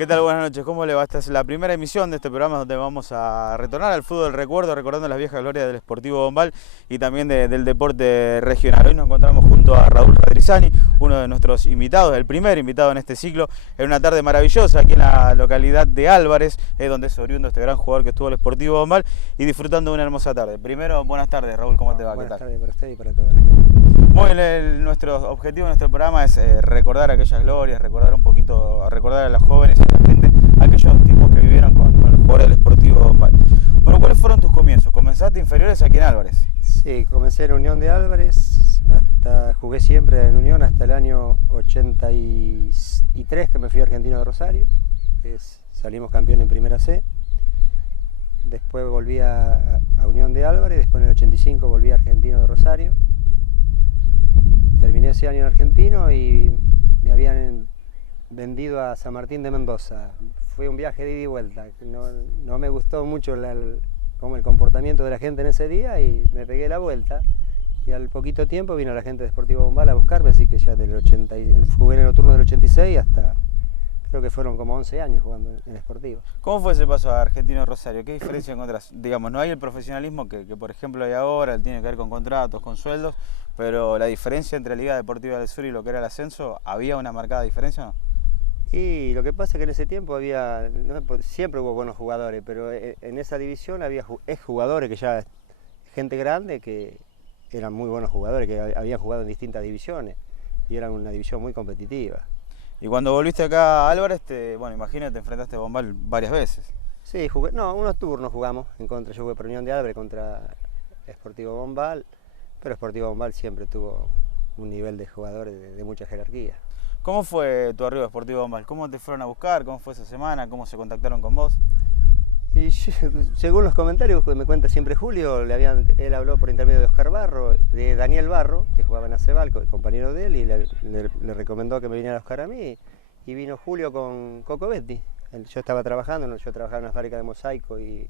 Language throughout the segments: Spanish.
¿Qué tal? Buenas noches, ¿cómo le va? Esta es la primera emisión de este programa donde vamos a retornar al fútbol del recuerdo, recordando las viejas glorias del Sportivo Bombal y también del deporte regional. Hoy nos encontramos junto a Raúl Radrizzani, uno de nuestros invitados, el primer invitado en este ciclo, en una tarde maravillosa aquí en la localidad de Álvarez, donde es oriundo este gran jugador que estuvo en el Sportivo Bombal, y disfrutando de una hermosa tarde. Primero, buenas tardes, Raúl, ¿cómo te va? Buenas ¿Qué tal? tardes para usted y para toda la gente. Muy bien, nuestro objetivo en nuestro programa es recordar aquellas glorias, recordar un poquito, recordar a los jóvenes y a la gente aquellos tiempos que vivieron con los jugadores del Sportivo Bombal. Bueno, ¿cuáles fueron tus comienzos? ¿Comenzaste inferiores aquí en Álvarez? Sí, comencé en Unión de Álvarez, jugué siempre en Unión hasta el año 83 que me fui a Argentino de Rosario. Salimos campeón en Primera C. Después volví a Unión de Álvarez, después en el 85 volví a Argentino de Rosario. Terminé ese año en Argentino y me habían vendido a San Martín de Mendoza. Fue un viaje de ida y vuelta. No me gustó mucho como el comportamiento de la gente en ese día y me pegué la vuelta. Y al poquito tiempo vino la gente de Sportivo Bombal a buscarme, así que ya jugué en el turno del 86 hasta, creo que fueron como 11 años jugando en Sportivo. ¿Cómo fue ese paso a Argentino de Rosario? ¿Qué diferencia encontrás? Digamos, no hay el profesionalismo que por ejemplo hay ahora, él tiene que ver con contratos, con sueldos, pero la diferencia entre Liga Deportiva del Sur y lo que era el ascenso, ¿había una marcada diferencia o no? Y lo que pasa es que en ese tiempo siempre hubo buenos jugadores, pero en esa división había exjugadores que ya, gente grande que eran muy buenos jugadores, que habían jugado en distintas divisiones y eran una división muy competitiva. Y cuando volviste acá a Álvarez, bueno, imagínate, te enfrentaste a Bombal varias veces. Sí, unos turnos jugamos en contra. Yo jugué por Unión de Álvarez contra Sportivo Bombal, pero Sportivo Bombal siempre tuvo un nivel de jugadores de mucha jerarquía. ¿Cómo fue tu arribo a Sportivo Bombal? ¿Cómo te fueron a buscar? ¿Cómo fue esa semana? ¿Cómo se contactaron con vos? Y según los comentarios que me cuenta siempre Julio, él habló por intermedio de Oscar Barro, de Daniel Barro, que jugaba en Aceval, compañero de él, y le recomendó que me viniera a buscar a mí, y vino Julio con Coco Betti. Yo estaba trabajando, yo trabajaba en una fábrica de mosaico y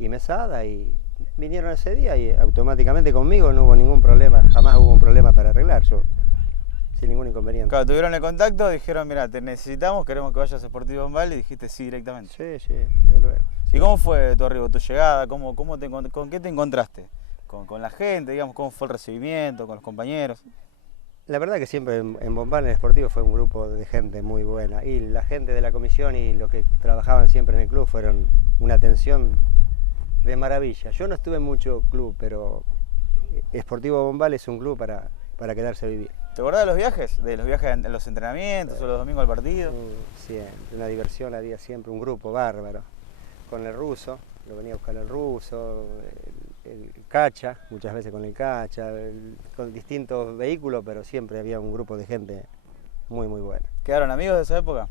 mesada, y vinieron ese día y automáticamente conmigo no hubo ningún problema, jamás hubo un problema para arreglar, yo sin ningún inconveniente. Claro, tuvieron el contacto, dijeron, mira, te necesitamos, queremos que vayas a Sportivo Bombal, y dijiste sí directamente. Sí, desde luego. ¿Y cómo fue tu arribo, tu llegada? ¿Con qué te encontraste? ¿Con la gente, digamos, cómo fue el recibimiento, con los compañeros? La verdad que siempre en Bombal, en el Sportivo, fue un grupo de gente muy buena. Y la gente de la comisión y los que trabajaban siempre en el club fueron una atención de maravilla. Yo no estuve en mucho club, pero Sportivo Bombal es un club para quedarse a vivir. ¿Te acordás de los viajes? ¿De los viajes en los entrenamientos o los domingos al partido? Siempre, una diversión, había siempre un grupo bárbaro. Con el ruso, lo venía a buscar el ruso, el Cacha, muchas veces con el Cacha, con distintos vehículos, pero siempre había un grupo de gente muy buena. ¿Quedaron amigos de esa época?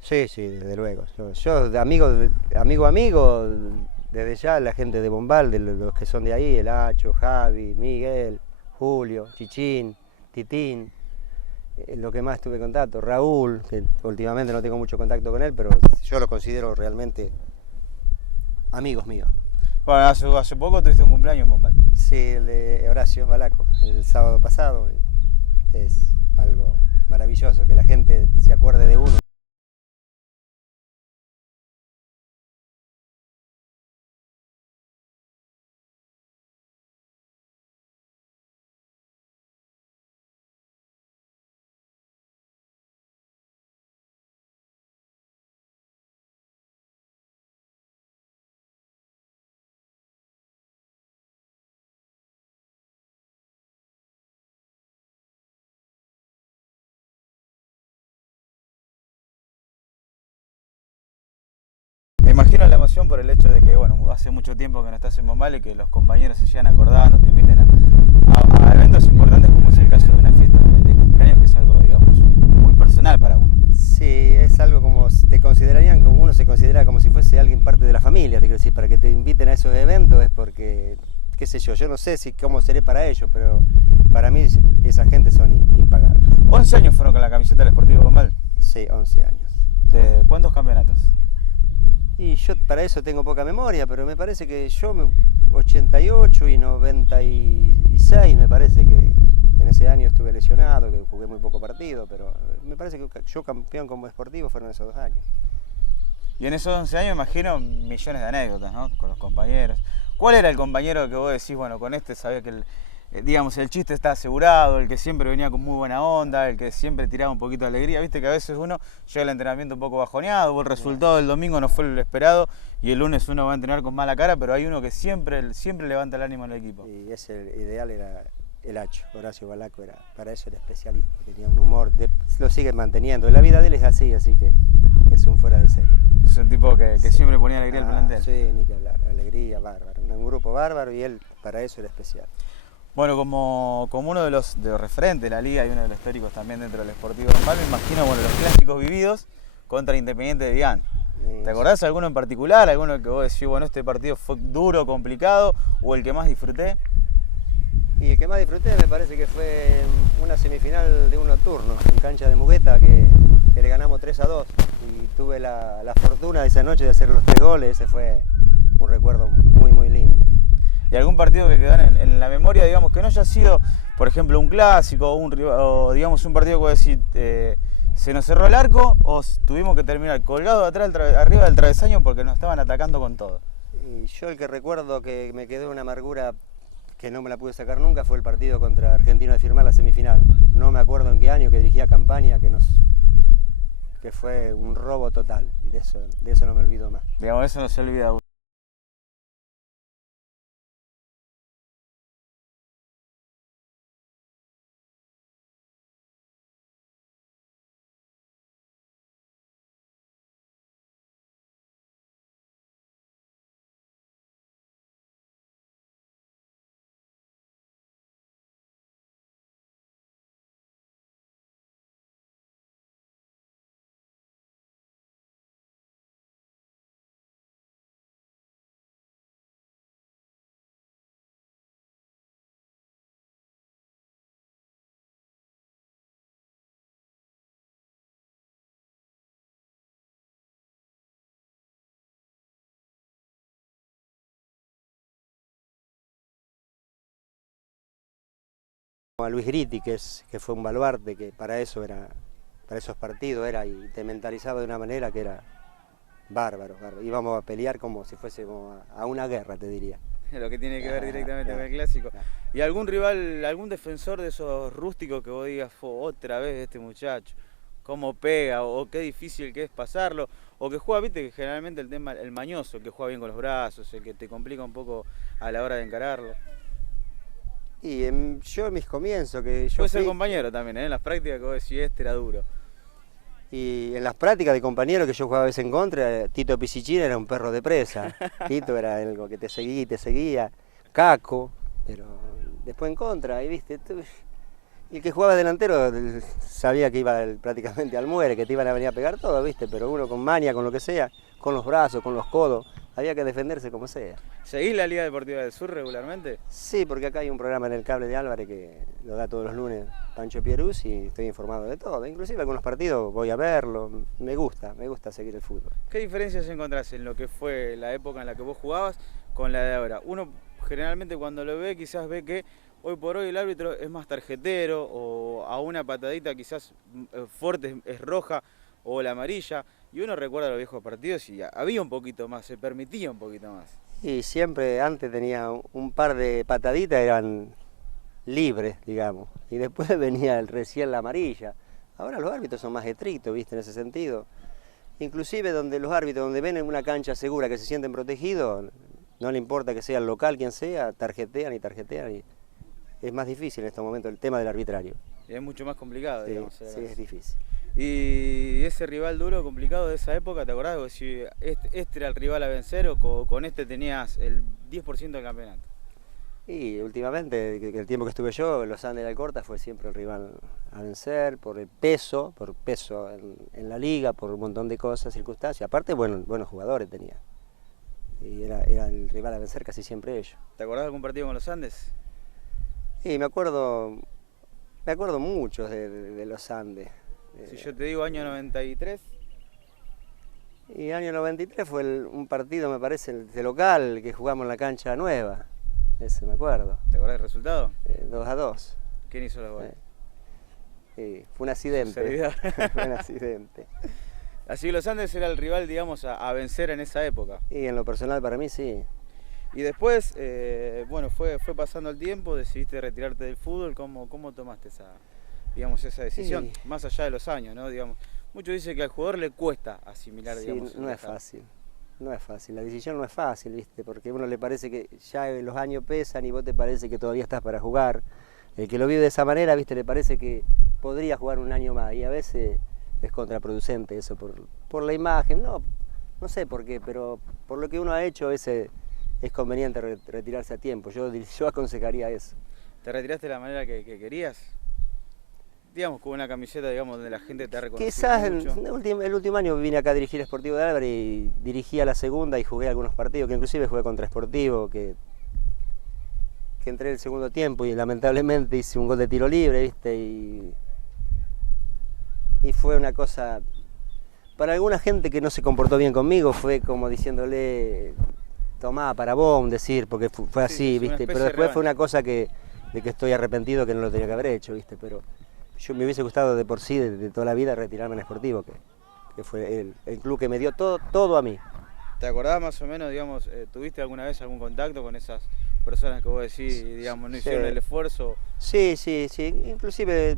Sí, desde luego. Yo amigo, desde ya la gente de Bombal, de los que son de ahí, el Hacho, Javi, Miguel, Julio, Chichín, Titín. Lo que más tuve contacto, Raúl, que últimamente no tengo mucho contacto con él, pero yo lo considero realmente amigos míos. Bueno, hace poco tuviste un cumpleaños en Bombal. Sí, el de Horacio Balaco, el sábado pasado. Es algo maravilloso que la gente se acuerde de uno. Me imagino la emoción por el hecho de que, bueno, hace mucho tiempo que no estás en Bombal y que los compañeros se sigan acordando, te inviten a eventos importantes como es el caso de una fiesta de cumpleaños, que es algo, digamos, muy personal para uno. Sí, es algo como uno se considera como si fuese alguien parte de la familia, te quiero decir, para que te inviten a esos eventos es porque, qué sé yo no sé cómo seré para ellos, pero para mí esa gente son impagables. 11 años fueron con la camiseta del Sportivo Bombal. Sí, 11 años. ¿De cuántos campeonatos? Y yo para eso tengo poca memoria, pero me parece que 88 y 96 me parece que en ese año estuve lesionado, que jugué muy poco partido, pero me parece que yo campeón como Sportivo fueron esos 2 años. Y en esos 11 años imagino millones de anécdotas, ¿no? Con los compañeros. ¿Cuál era el compañero que vos decís, bueno, con este sabía que digamos, el chiste está asegurado, el que siempre venía con muy buena onda, el que siempre tiraba un poquito de alegría? Viste que a veces uno llega al entrenamiento un poco bajoneado, el resultado del domingo no fue lo esperado y el lunes uno va a entrenar con mala cara, pero hay uno que siempre levanta el ánimo en el equipo. Y ese ideal era el Hacho, Horacio Balaco, para eso era especialista, tenía un humor, lo sigue manteniendo. En la vida de él es así que es un fuera de serie. Es un tipo que siempre ponía alegría al plantel. Sí, ni que hablar, alegría, bárbaro, un grupo bárbaro y él para eso era especial. Bueno, como uno de los referentes de la liga y uno de los históricos también dentro del Sportivo Bombal, me imagino los clásicos vividos contra Independiente de Vigan. ¿Te acordás de alguno en particular? ¿Alguno que vos decís, bueno, este partido fue duro, complicado, o el que más disfruté? Y el que más disfruté me parece que fue una semifinal de un nocturno en cancha de Mugueta que le ganamos 3-2 y tuve la fortuna de esa noche de hacer los 3 goles. Ese fue un recuerdo muy muy lindo. ¿Y algún partido que quedó en la memoria, digamos, que no haya sido, por ejemplo, un clásico o digamos un partido que vos decís, se nos cerró el arco o tuvimos que terminar colgado atrás, arriba del travesaño porque nos estaban atacando con todo? Y yo el que recuerdo que me quedó una amargura que no me la pude sacar nunca fue el partido contra Argentino de Firmat, la semifinal. No me acuerdo en qué año, que dirigía Campaña, que fue un robo total, y de eso no me olvido más. Digamos, eso no se olvida. A Luis Gritti, que fue un baluarte, que para esos partidos y te mentalizaba de una manera que era bárbaro. Íbamos a pelear como si fuésemos a una guerra, te diría. Lo que tiene que ver directamente con el clásico. ¿Y algún rival, algún defensor de esos rústicos que vos digas, otra vez este muchacho, cómo pega o qué difícil que es pasarlo? O que juega, viste, que generalmente el mañoso, el que juega bien con los brazos, el que te complica un poco a la hora de encararlo. Y yo en mis comienzos, que yo puede ser compañero también, en las prácticas que vos decís, este era duro. Y en las prácticas de compañeros que yo jugaba a veces en contra, Tito Pisichín era un perro de presa. Tito era el que te seguía, Caco, pero después en contra, y viste, y el que jugaba delantero sabía que iba prácticamente al muere, que te iban a venir a pegar todo, viste, pero uno con maña, con lo que sea, con los brazos, con los codos, había que defenderse como sea. ¿Seguís la Liga Deportiva del Sur regularmente? Sí, porque acá hay un programa en el cable de Álvarez que lo da todos los lunes, Pancho Pierus, y estoy informado de todo. Inclusive algunos partidos voy a verlo, me gusta seguir el fútbol. ¿Qué diferencias encontrás en lo que fue la época en la que vos jugabas con la de ahora? Uno generalmente cuando lo ve quizás ve que hoy por hoy el árbitro es más tarjetero o a una patadita quizás fuerte es roja o la amarilla, y uno recuerda los viejos partidos y había un poquito más, se permitía un poquito más. Y siempre antes tenía un par de pataditas, eran libres, digamos, y después venía recién la amarilla. Ahora los árbitros son más estrictos, viste, en ese sentido. Inclusive los árbitros donde ven en una cancha segura que se sienten protegidos, no le importa que sea el local quien sea, tarjetean y es más difícil en estos momentos el tema del arbitrario. Y es mucho más complicado, sí, digamos. Sí, es difícil. Y ese rival duro, complicado de esa época, ¿te acordás? Si este era el rival a vencer o con este tenías el 10% del campeonato. Y últimamente, el tiempo que estuve yo, Los Andes de Alcorta fue siempre el rival a vencer por peso en la liga, por un montón de cosas, circunstancias. Aparte, buenos jugadores tenía. Y era el rival a vencer casi siempre ellos. ¿Te acordás de algún partido con Los Andes? Sí, me acuerdo mucho de Los Andes. Si yo te digo año 93. Y el año 93 fue un partido, me parece, de local, que jugamos en la cancha nueva. Ese me acuerdo. ¿Te acordás del resultado? 2-2. ¿Quién hizo los goles? fue un accidente. Servidor. Fue un accidente. Así que los Andes era el rival, digamos, a vencer en esa época. Y en lo personal para mí sí. Y después, bueno, fue pasando el tiempo, decidiste retirarte del fútbol. ¿Cómo tomaste esa decisión? Sí. Más allá de los años, ¿no? Digamos, muchos dicen que al jugador le cuesta asimilar, Sí, digamos. no es fácil. No es fácil, la decisión no es fácil, ¿viste? Porque a uno le parece que ya los años pesan y vos te parece que todavía estás para jugar. El que lo vive de esa manera, ¿viste? Le parece que podría jugar un año más y a veces es contraproducente eso por la imagen, no sé por qué, pero por lo que uno ha hecho es conveniente retirarse a tiempo. Yo aconsejaría eso. ¿Te retiraste de la manera que querías? Digamos, con una camiseta, digamos, donde la gente te ha reconocido Quizás mucho. el último año vine acá a dirigir Sportivo de Álvarez y dirigía la segunda y jugué algunos partidos, que inclusive jugué contra Sportivo, que entré el segundo tiempo y lamentablemente hice un gol de tiro libre, ¿viste? Y fue una cosa, para alguna gente que no se comportó bien conmigo, fue como diciéndole, tomá para vos, decir, porque fue así, Sí, ¿viste? Pero después fue una cosa de que estoy arrepentido que no lo tenía que haber hecho, ¿viste? Pero yo me hubiese gustado de por sí, de toda la vida, retirarme en Sportivo, que fue el club que me dio todo a mí. ¿Te acordás más o menos, digamos, tuviste alguna vez algún contacto con esas personas que vos decís, digamos, no hicieron el esfuerzo? Sí, inclusive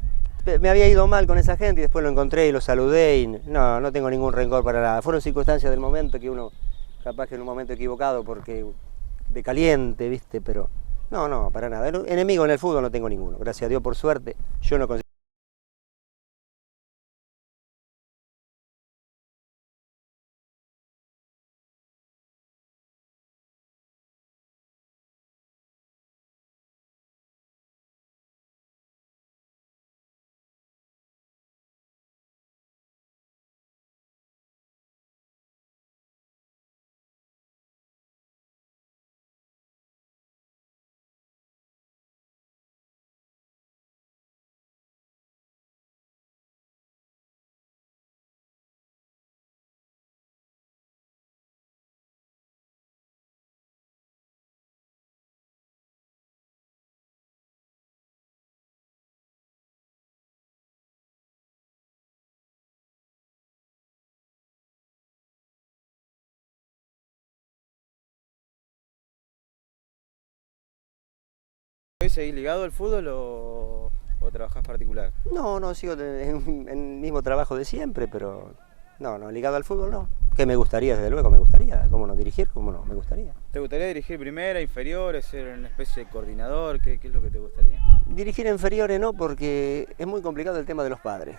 me había ido mal con esa gente y después lo encontré y lo saludé y no tengo ningún rencor para nada. Fueron circunstancias del momento que uno, capaz que en un momento equivocado porque de caliente, ¿viste? Pero no, para nada. Enemigo en el fútbol no tengo ninguno, gracias a Dios por suerte. Yo no consigo ¿Hoy seguís ligado al fútbol o trabajás particular? No, sigo en el mismo trabajo de siempre, pero no, ligado al fútbol no. Que me gustaría, desde luego me gustaría. ¿Cómo no dirigir? ¿Cómo no? Me gustaría. ¿Te gustaría dirigir primera, inferiores, ser una especie de coordinador? ¿Qué es lo que te gustaría? Dirigir inferiores no, porque es muy complicado el tema de los padres.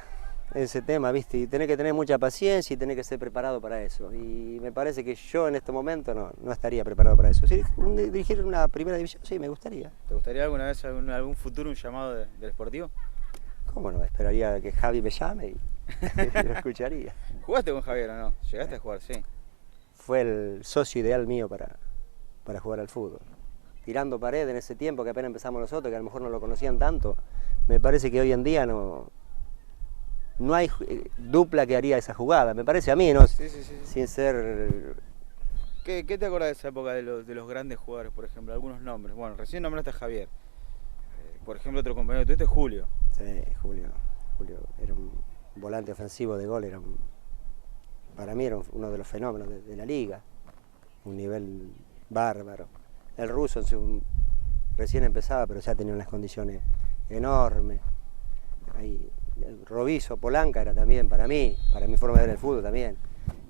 Ese tema, ¿viste? Y tenés que tener mucha paciencia y tenés que ser preparado para eso. Y me parece que yo en este momento no estaría preparado para eso. Si dirigir una primera división, sí, me gustaría. ¿Te gustaría alguna vez, algún futuro, un llamado del Sportivo? ¿Cómo no? Esperaría que Javi me llame y lo escucharía. ¿Jugaste con Javier o no? ¿Llegaste a jugar? Sí. Fue el socio ideal mío para jugar al fútbol. Tirando pared en ese tiempo que apenas empezamos nosotros, que a lo mejor no lo conocían tanto, me parece que hoy en día no hay dupla que haría esa jugada, me parece a mí, ¿no? Sí. Sin ser... ¿Qué te acuerdas de esa época de los grandes jugadores, por ejemplo? Algunos nombres. Bueno, recién nombraste a Javier. Por ejemplo, otro compañero tuviste, Julio. Sí, Julio era un volante ofensivo de gol, para mí era uno de los fenómenos de la liga, un nivel bárbaro. El ruso recién empezaba, pero ya tenía unas condiciones enormes. Ahí, el Robiso, Polanca era también para mi forma de ver el fútbol también.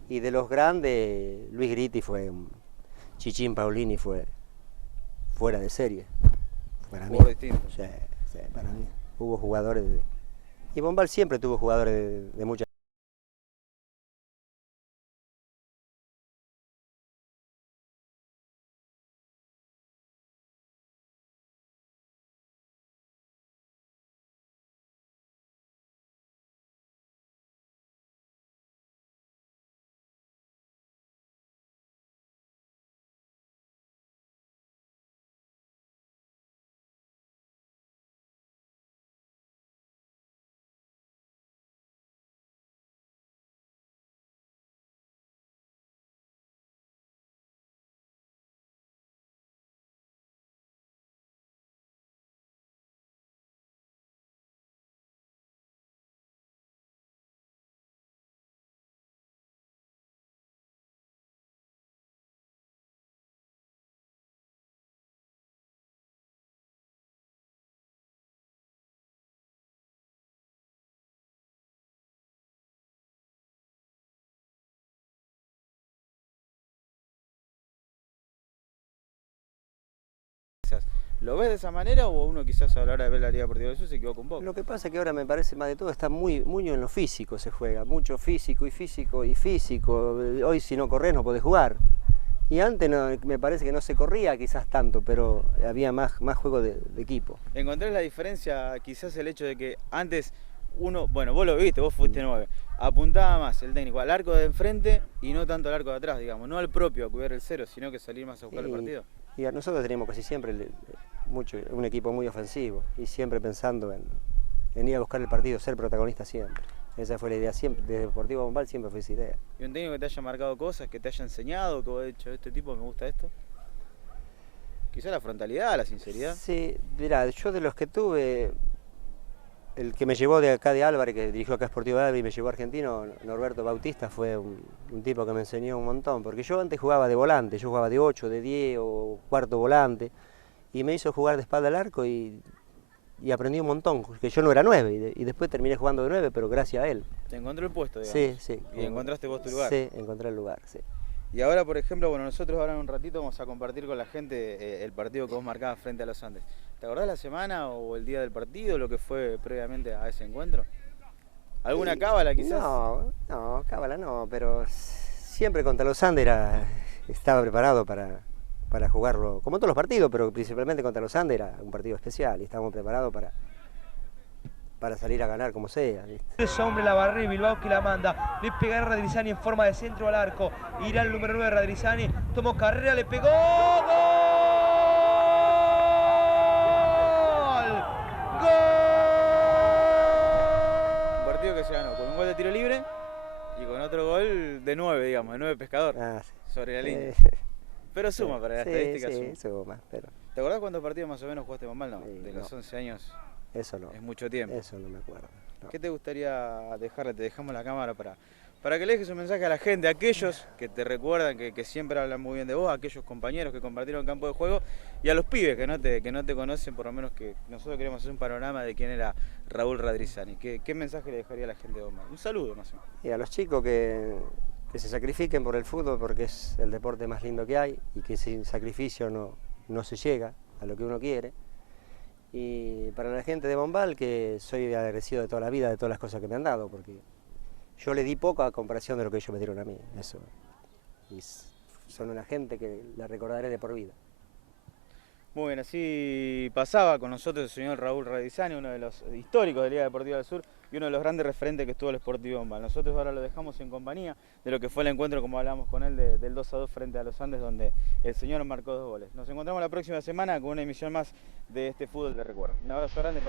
Y de los grandes, Luis Gritti Chichín Paulini fue fuera de serie. Para mí. Distinto. Sí, para mí. Hubo jugadores y Bombal siempre tuvo jugadores de mucha ¿Lo ves de esa manera o uno quizás a la hora de ver la Liga Deportiva del Sur se equivoca un poco? Lo que pasa es que ahora me parece más de todo está muy en lo físico se juega, mucho físico y físico y físico. Hoy si no corres no podés jugar. Y antes me parece que no se corría quizás tanto, pero había más juego de equipo. ¿Encontrás la diferencia quizás el hecho de que antes uno, bueno, vos lo viste, vos fuiste 9, apuntaba más el técnico al arco de enfrente y no tanto al arco de atrás, digamos, no al propio a cuidar el cero, sino que salir más a buscar el partido? Y a nosotros teníamos casi siempre un equipo muy ofensivo y siempre pensando en ir a buscar el partido, ser protagonista siempre. Esa fue la idea siempre, desde Deportivo Bombal siempre fue esa idea. ¿Y un técnico que te haya marcado cosas, que te haya enseñado, que vos has dicho, este tipo me gusta esto? Quizá la frontalidad, la sinceridad. Sí, mirá, yo de los que tuve, el que me llevó de acá de Álvarez, que dirigió acá Sportivo Álvarez y me llevó a Argentino, Norberto Bautista, fue un tipo que me enseñó un montón, porque yo antes jugaba de volante, yo jugaba de 8, de 10 o cuarto volante, y me hizo jugar de espalda al arco y aprendí un montón, que yo no era 9, y después terminé jugando de 9, pero gracias a él. Te encontró el puesto, digamos. Sí, sí. Y encontraste vos tu lugar. Sí, encontré el lugar, sí. Y ahora, por ejemplo, bueno, nosotros ahora en un ratito vamos a compartir con la gente el partido que vos marcabas frente a los Andes. ¿Te acordás la semana o el día del partido, lo que fue previamente a ese encuentro? ¿Alguna cábala quizás? No, cábala no, pero siempre contra los Andes estaba preparado para jugarlo, como todos los partidos, pero principalmente contra los Andes era un partido especial y estábamos preparados para salir a ganar como sea. ¿Viste? Ese hombre la barrera y Bilbao que la manda, le pega a Radrizzani en forma de centro al arco, irá el número 9 Radrizzani, tomó carrera, le pegó, ¡gol! Un partido que se ganó con un gol de tiro libre y con otro gol de 9, digamos, de 9 pescador, sí. sobre la línea. Pero suma para la estadística. Sí, suma. Pero... ¿Te acordás cuántos partidos más o menos jugaste con Mal? No, sí, de los 11 años. Eso no. Es mucho tiempo. Eso no me acuerdo. No. ¿Qué te gustaría dejarle? Te dejamos la cámara para que le dejes un mensaje a la gente, a aquellos que te recuerdan, que siempre hablan muy bien de vos, a aquellos compañeros que compartieron el campo de juego y a los pibes que no te conocen, por lo menos que nosotros queremos hacer un panorama de quién era Raúl Radrizzani. ¿Qué mensaje le dejaría a la gente de Bombal? Un saludo más o menos. Y a los chicos que se sacrifiquen por el fútbol porque es el deporte más lindo que hay y que sin sacrificio no se llega a lo que uno quiere. Y para la gente de Bombal, que soy agradecido de toda la vida, de todas las cosas que me han dado, porque yo le di poco a comparación de lo que ellos me dieron a mí. Eso. Y son una gente que la recordaré de por vida. Muy bien, así pasaba con nosotros el señor Raúl Radrizzani, uno de los históricos de Liga Deportiva del Sur y uno de los grandes referentes que estuvo el Sportivo Bombal. Nosotros ahora lo dejamos en compañía de lo que fue el encuentro, como hablamos con él, del 2-2 frente a los Andes, donde el señor marcó 2 goles. Nos encontramos la próxima semana con una emisión más de este fútbol de recuerdo. Un abrazo grande.